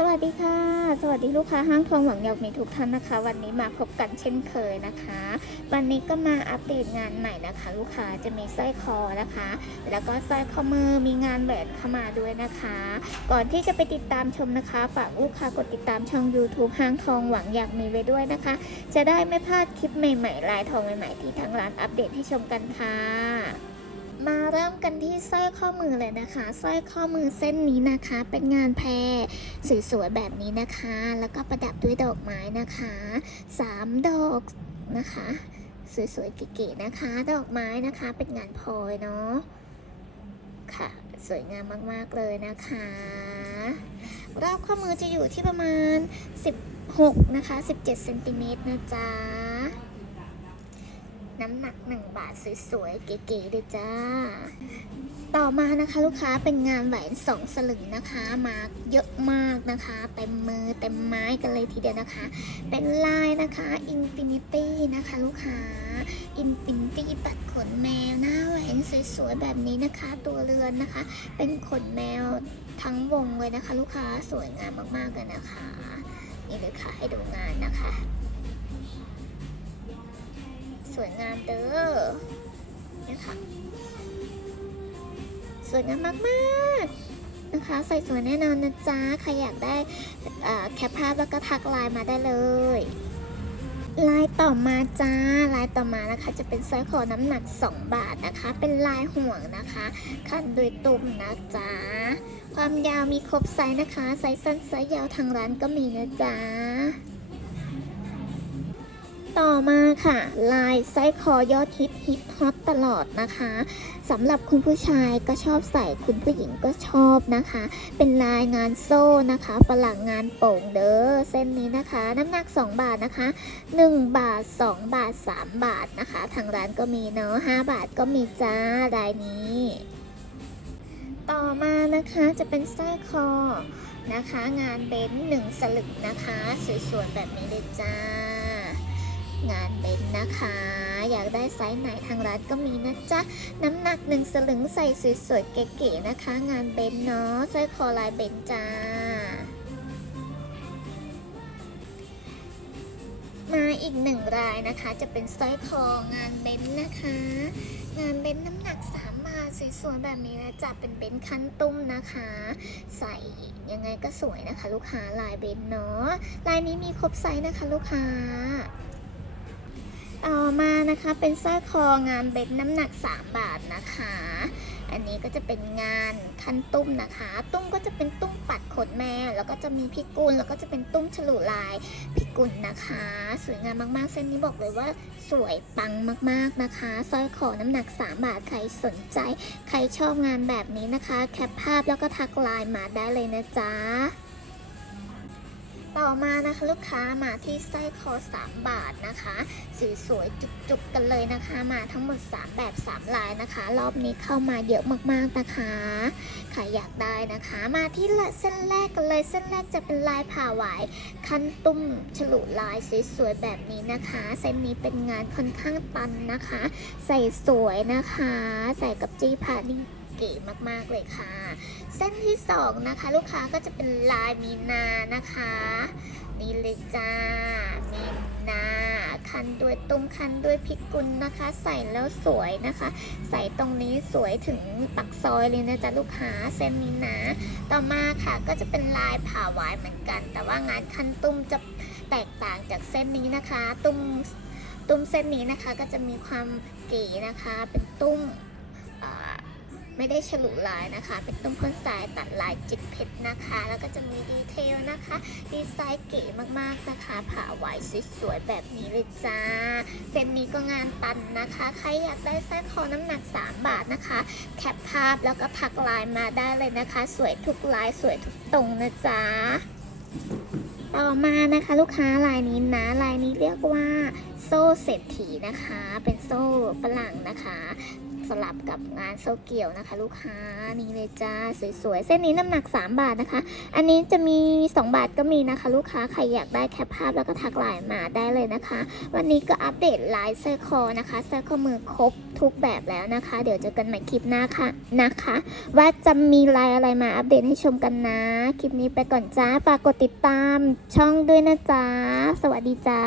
สวัสดีค่ะ สวัสดีลูกค้าห้างทองหวังอยากมีทุกท่านนะคะ วันนี้มาพบกันเช่นเคยนะคะ วันนี้ก็มาอัปเดตงานใหม่นะคะ ลูกค้าจะมีสร้อยคอนะคะ แล้วก็สร้อยข้อมือมีงานแหวนเข้ามาด้วยนะคะ ก่อนที่จะไปติดตามชมนะคะฝากลูกค้ากดติดตามช่อง YouTube ห้างทองหวังอยากมีไว้ด้วยนะคะ จะได้ไม่พลาดคลิปใหม่ๆลายทองใหม่ๆที่ทางร้านอัปเดตให้ชมกันค่ะ มาเริ่มกันที่สร้อยข้อมือเลยนะคะสร้อยข้อมือเส้นนี้นะคะ เป็นงานแพรสวยๆแบบนี้นะคะ แล้วก็ประดับด้วยดอกไม้นะคะสามดอกนะคะ สวยๆเก๋ๆนะคะ ดอกไม้นะคะเป็นงานพลอยเนาะค่ะ สวยงามมากๆเลยนะคะ รอบข้อมือจะอยู่ที่ประมาณ 16 นะคะ 17เซนติเมตรนะจ๊ะาทสวยๆ เก๋ๆเลยจ้า ต่อมานะคะลูกค้าเป็นงานแหวนสองสลึงนะคะ มาเยอะมากนะคะเต็มมือเต็มไม้กันเลยทีเดียวนะคะ เป็นลายนะคะ Infinity นะคะลูกค้า Infinity ตัดขนแมวหน้าแหวนสวยๆ แบบนี้นะคะ ตัวเรือนนะคะ เป็นขนแมวทั้งวงเลยนะคะ ลูกค้าสวยงามมากๆเลยนะคะ นี่เลยค่ะให้ดูงานนะคะ สวยงามเด้อเนี่ยค่ะ สวยงามมากๆนะคะใส่สวยแน่นอนนะจ๊ะ ใครอยากได้แคปภาพแล้วก็ทักไลน์มาได้เลยลายต่อมาจ้าลายต่อมานะคะ จะเป็นสร้อยคอน้ำหนัก 2 บาทนะคะ เป็นลายห่วงนะคะคันโดยตุ่มนะจ๊ะความยาวมีครบไซส์นะคะ ไซส์สั้นไซส์ยาวทางร้านก็มีนะจ๊ะ ต่อมาค่ะ ลายไส้คอยอดฮิตฮิตฮอตตลอดนะคะสำหรับคุณผู้ชายก็ชอบใส่คุณผู้หญิงก็ชอบนะคะ เป็นลายงานโซ่นะคะฝรั่งงานโป่งเด้อเส้นนี้นะคะ น้ำหนัก 2 บาทนะคะ 1 บาท 2 บาท 3 บาทนะคะ ทางร้านก็มีเนาะ5บาทก็มีจ้าลายนี้ ต่อมานะคะจะเป็นสร้อยคอนะคะ งานเบนซ์หนึ่งสลึงนะคะสวยๆแบบนี้เลยจ้า งานเบนซ์นะคะ อยากได้ไซส์ไหนทางร้านก็มีนะจ๊ะ น้ำหนักหนึ่งสลึงใส่สวยๆเก๋ๆนะคะ งานเบนซ์เนาะสร้อยคอลายเบนซ์จ้ามาอีกหนึ่งรายนะคะจะเป็นสร้อยคองานเบนซ์นะคะ งานเบนซ์น้ำหนัก3บาทสวยๆแบบนี้นะจะเป็นเบนซ์คันตุ้มนะคะ ใส่ยังไงก็สวยนะคะ ลูกค้าลายเบนซ์เนาะลายนี้มีครบไซส์นะคะ ลูกค้า ต่อมานะคะเป็นสร้อยคองานเบ็ดน้ำหนัก 3 บาทนะคะ อันนี้ก็จะเป็นงานคันตุ้มนะคะ ตุ้มก็จะเป็นตุ้มปัดขนแมวแล้วก็จะมีพิกุลแล้วก็จะเป็นตุ้มฉลุลายพิกุลนะคะ สวยงามมากๆ เส้นนี้บอกเลยว่าสวยปังมากๆนะคะสร้อยคอน้ำหนัก 3 บาทใครสนใจ ใครชอบงานแบบนี้นะคะ แคปภาพแล้วก็ทักไลน์มาได้เลยนะจ๊ะ ต่อมานะคะลูกค้ามาที่สร้อยคอ 3 บาทนะคะ สีสวยจุกๆกันเลยนะคะ มาทั้งหมด 3 แบบ 3 ลายนะคะ รอบนี้เข้ามาเยอะมากๆนะคะใครอยากได้นะคะ มาที่เส้นแรกกันเลยเส้นแรกจะเป็นลายผ่าหวายคันตุ้มฉลุลายสวยๆแบบนี้นะคะเส้นนี้เป็นงานค่อนข้างตันนะคะ ใส่สวยนะคะ ใส่กับจีพานี่ เก๋มากๆเลยค่ะ เส้นที่สองนะคะ ลูกค้าก็จะเป็นลายมีนานะคะ นี่เลยจ้ามีนาคันด้วยตุ้มคันด้วยพิกุลนะคะ ใส่แล้วสวยนะคะ ใส่ตรงนี้สวยถึงปักซอยเลยนะจ๊ะลูกค้าเส้นนี้นะ ต่อมาค่ะก็จะเป็นลายผ่าวายเหมือนกัน แต่ว่างานคันตุ้มจะแตกต่างจากเส้นนี้นะคะ ตุ้มตุ้มเส้นนี้นะคะก็จะมีความเก๋นะคะ เป็นตุ้ม ไม่ได้ฉลุลายนะคะ เป็นตุ้มพ่นทรายตัดลายจิกเพชรนะคะ แล้วก็จะมีดีเทลนะคะ ดีไซน์เก๋มากๆนะคะผ่าไหวสวยๆแบบนี้เลยจ้าเส้นนี้ก็งานตันนะคะ ใครอยากได้สร้อยคอน้ำหนัก 3 บาทนะคะ แคปภาพแล้วก็ทักลน์มาได้เลยนะคะ สวยทุกลายสวยทุกตรงนะจ๊ะต่อมานะคะลูกค้าลายนี้นะลายนี้เรียกว่า โซ่เศรษฐีนะคะ เป็นโซ่ฝรั่งนะคะสลับกับงานโซเกี่ยวนะคะ ลูกค้านี่เลยจ้าสวยๆ เส้นนี้น้ำหนัก 3 บาทนะคะ อันนี้จะมี 2 บาทก็มีนะคะ ลูกค้าใครอยากได้แคปภาพแล้วก็ทักไลน์มาได้เลยนะคะ วันนี้ก็อัปเดตลายเสื้อคอนะคะเสื้อข้อมือครบทุกแบบแล้วนะคะ เดี๋ยวเจอกันใหม่คลิปหน้าค่ะนะคะ ว่าจะมีลายอะไรมาอัปเดตให้ชมกันนะ คลิปนี้ไปก่อนจ้าฝากกดติดตามช่องด้วยนะจ๊ะสวัสดีจ้า